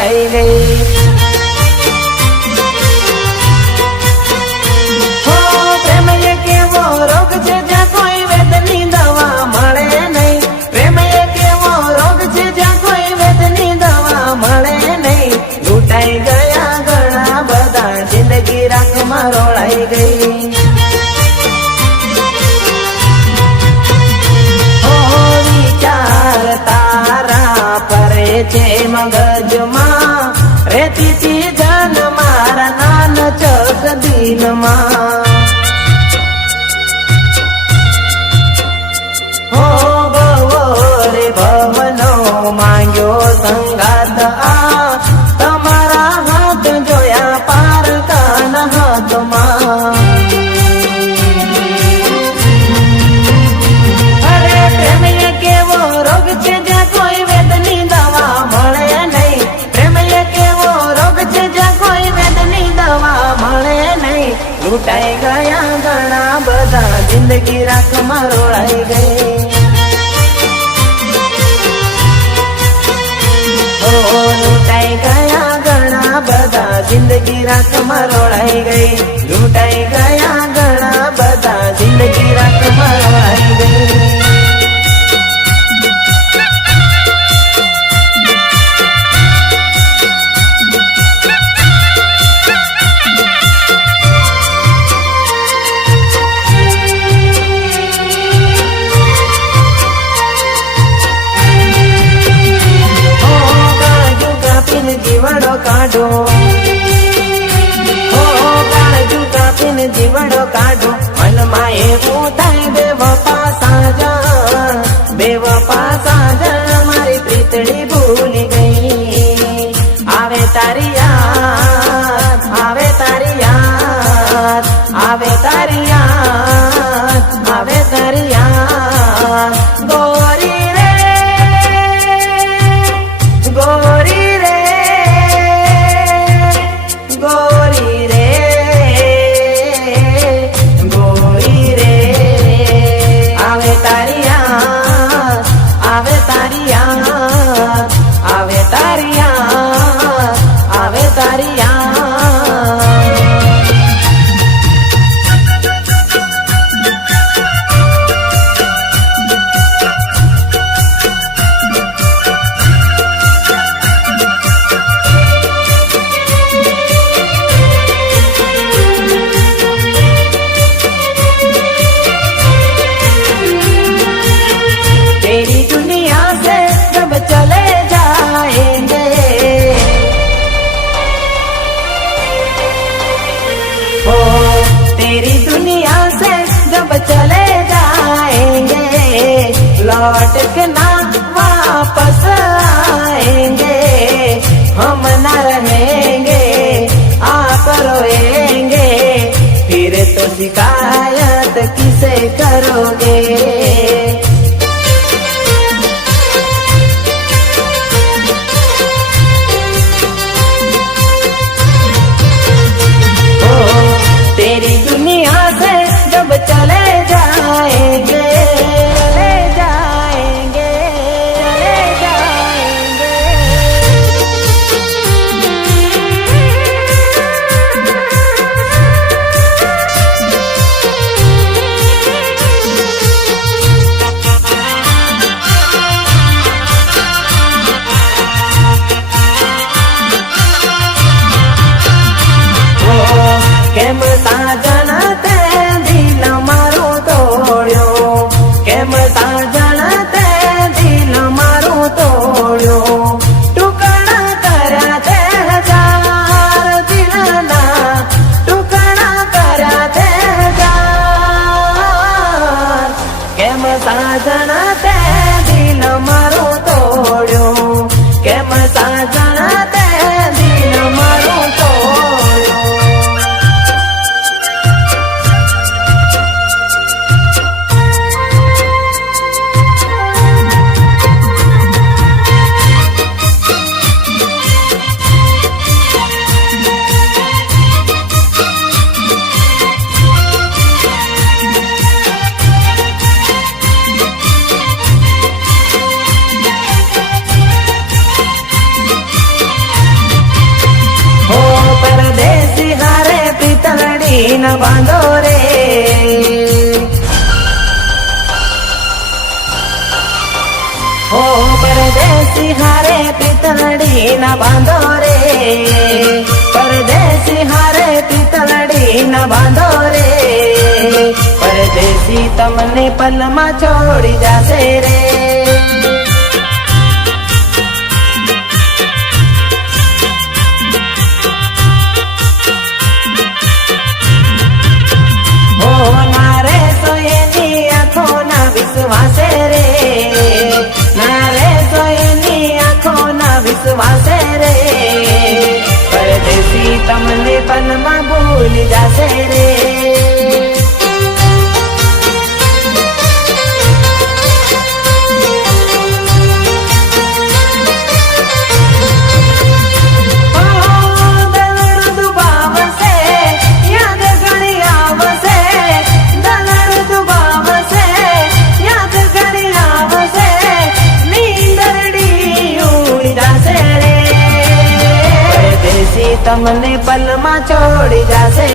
रोड़ाई गई। हो प्रेम एक एवो रोग छे ज्यां कोई वेदनी दवा मळे नहीं। प्रेम एक एवो रोग छे ज्यां कोई वेदनी दवा मळे नहीं। लूटाई गया घणा बधा जिंदगी राखमां रोड़ाई गई। छे मगज मां रेती थी जन मारा नान चक दिल मां। हो भवो रे भवनो मांग्यो संगात आ तमारा हाथ जोया पार कान हाथ मां। अरे प्रेम एक एवो रोग छे ज्यां कोई वेदनी दवा मळे नहीं। प्रेम एक एवो रोग छे ज्यां कोई वेदनी दवा मळे नहीं। लूटाई गया घणा बधा जिंदगी राखमां रोड़ाई गई। ओ लूटाई गया घणा बधा जिंदगी राखमां रोड़ाई गई। लूटाई गया घणा बधा जिंदगी राखमां रोड़ाई गई। जीवड़ो काढो हो काळजू कापीन जीवड़ो काढो मन माए उठाई बेवफा साजन। बेवफा साजन मारी प्रीतड़ी भूली गई। आवे तारी याद आवे तारी याद आवे तारी याद आवे तारी याद। गोरी रे गोरी तेरी दुनिया से जब चले जाएंगे लौट के ना वापस आएंगे। हम न रहेंगे आप रोएंगे फिर तो शिकायत किसे करोगे। तेरी दुनिया से जब चले जाएंगे चले जाएंगे चले जाएंगे। પિતળડી ન બાંધો રે ઓ પરદેશી હારે પિતળડી ન બાંધો રે પરદેશી હારે પિતળડી ન બાંધો રે પરદેશી તમને પલમાં છોડી જાશે રે વિશ્વાસે રે નારે સોયની આંખો ના વિશ્વાસે રે પરદેશી તમને પલમાં ભૂલી જાશે રે તમને પલમાં છોડી જાશે